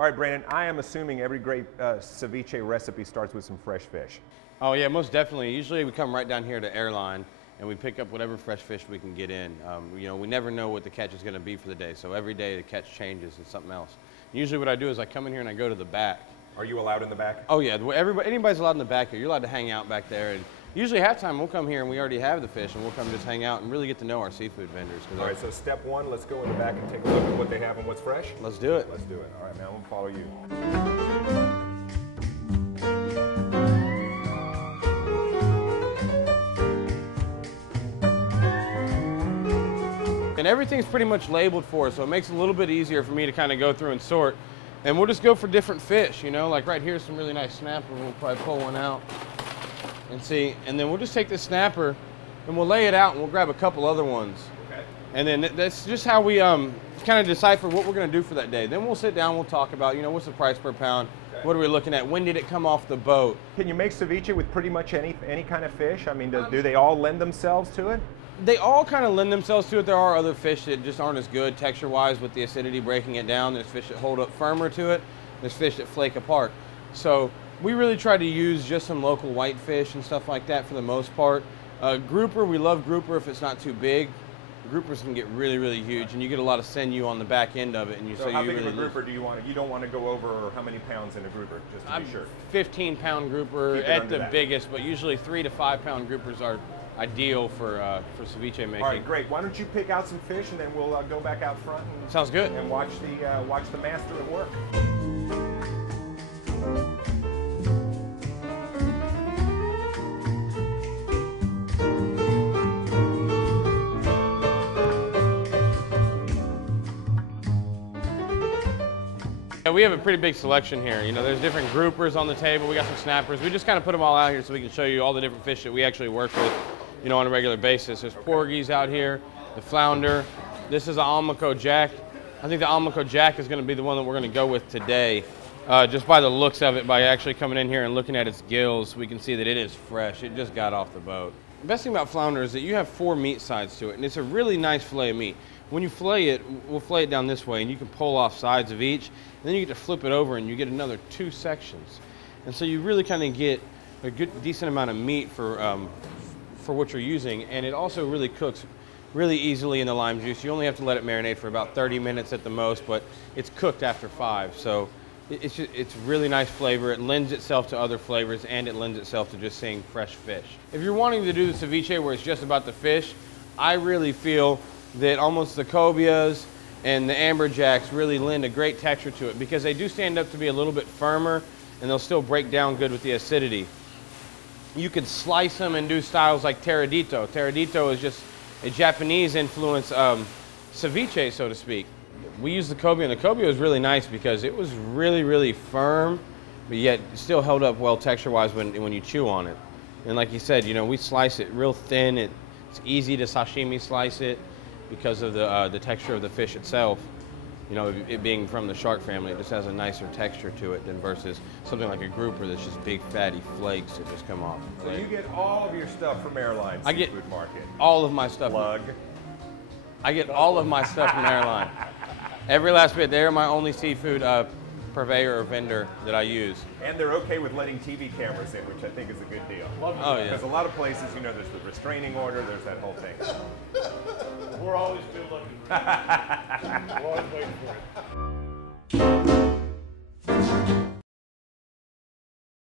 All right, Brandon, I am assuming every great ceviche recipe starts with some fresh fish. Oh yeah, most definitely. Usually we come right down here to Airline and we pick up whatever fresh fish we can get in. You know, we never know what the catch is going to be for the day, so every day the catch changes and something else. Usually what I do is I come in here and I go to the back. Are you allowed in the back? Oh yeah, anybody's allowed in the back here. You're allowed to hang out back there. And usually halftime we'll come here and we already have the fish and we'll come just hang out and really get to know our seafood vendors. All right, so step one, let's go in the back and take a look at what they have and what's fresh. Let's do it. Let's do it. All right, man, I'm gonna follow you. And everything's pretty much labeled for us, so it makes it a little bit easier for me to kind of go through and sort. And we'll just go for different fish, you know, like right here's some really nice snapper. We'll probably pull one out and see. And then we'll just take this snapper and we'll lay it out and we'll grab a couple other ones. Okay. And then that's just how we kind of decipher what we're going to do for that day. Then we'll sit down, we'll talk about, you know, what's the price per pound? Okay. What are we looking at? When did it come off the boat? Can you make ceviche with pretty much any kind of fish? I mean, do they all lend themselves to it? They all kind of lend themselves to it. There are other fish that just aren't as good texture-wise with the acidity breaking it down. There's fish that hold up firmer to it. There's fish that flake apart. So we really try to use just some local whitefish and stuff like that for the most part. Grouper, we love grouper if it's not too big. Groupers can get really, really huge, and you get a lot of sinew on the back end of it. And so how big of a grouper do you want? You don't want to go over how many pounds in a grouper, just to be sure. 15-pound grouper at the biggest, but usually 3 to 5 pound groupers are ideal for ceviche making. All right, great. Why don't you pick out some fish and then we'll go back out front and, sounds good. And watch the master at work. Yeah, we have a pretty big selection here. You know, there's different groupers on the table. We got some snappers. We just kind of put them all out here so we can show you all the different fish that we actually work with, you know, on a regular basis. There's porgies out here, the flounder. This is an Almaco Jack. I think the Almaco Jack is going to be the one that we're going to go with today. Just by the looks of it, by actually coming in here and looking at its gills, we can see that it is fresh. It just got off the boat. The best thing about flounder is that you have 4 meat sides to it, and it's a really nice fillet of meat. When you fillet it, we'll fillet it down this way, and you can pull off sides of each, and then you get to flip it over and you get another 2 sections. And so you really kind of get a good, decent amount of meat for what you're using, and it also really cooks really easily in the lime juice. You only have to let it marinate for about 30 minutes at the most, but it's cooked after 5. So it's really nice flavor. It lends itself to other flavors, and it lends itself to just seeing fresh fish. If you're wanting to do the ceviche where it's just about the fish, I really feel that almost the cobias and the amberjacks really lend a great texture to it because they do stand up to be a little bit firmer and they'll still break down good with the acidity. You could slice them and do styles like terradito. Terradito is just a Japanese influence ceviche, so to speak. We use the cobia, and the cobia was really nice because it was really, really firm, but yet still held up well texture-wise when you chew on it. And like you said, you know, we slice it real thin. It's easy to sashimi slice it because of the texture of the fish itself. You know, it being from the shark family, it just has a nicer texture to it than versus something like a grouper that's just big fatty flakes that just come off. So you get all of your stuff from Airline Seafood Market? All of my stuff. Plug. I get all of my stuff from Airline. Every last bit. They're my only seafood purveyor or vendor that I use. And they're okay with letting TV cameras in, which I think is a good deal. Oh yeah. Because a lot of places, you know, there's the restraining order, there's that whole thing. We're always good looking. We're always waiting for it.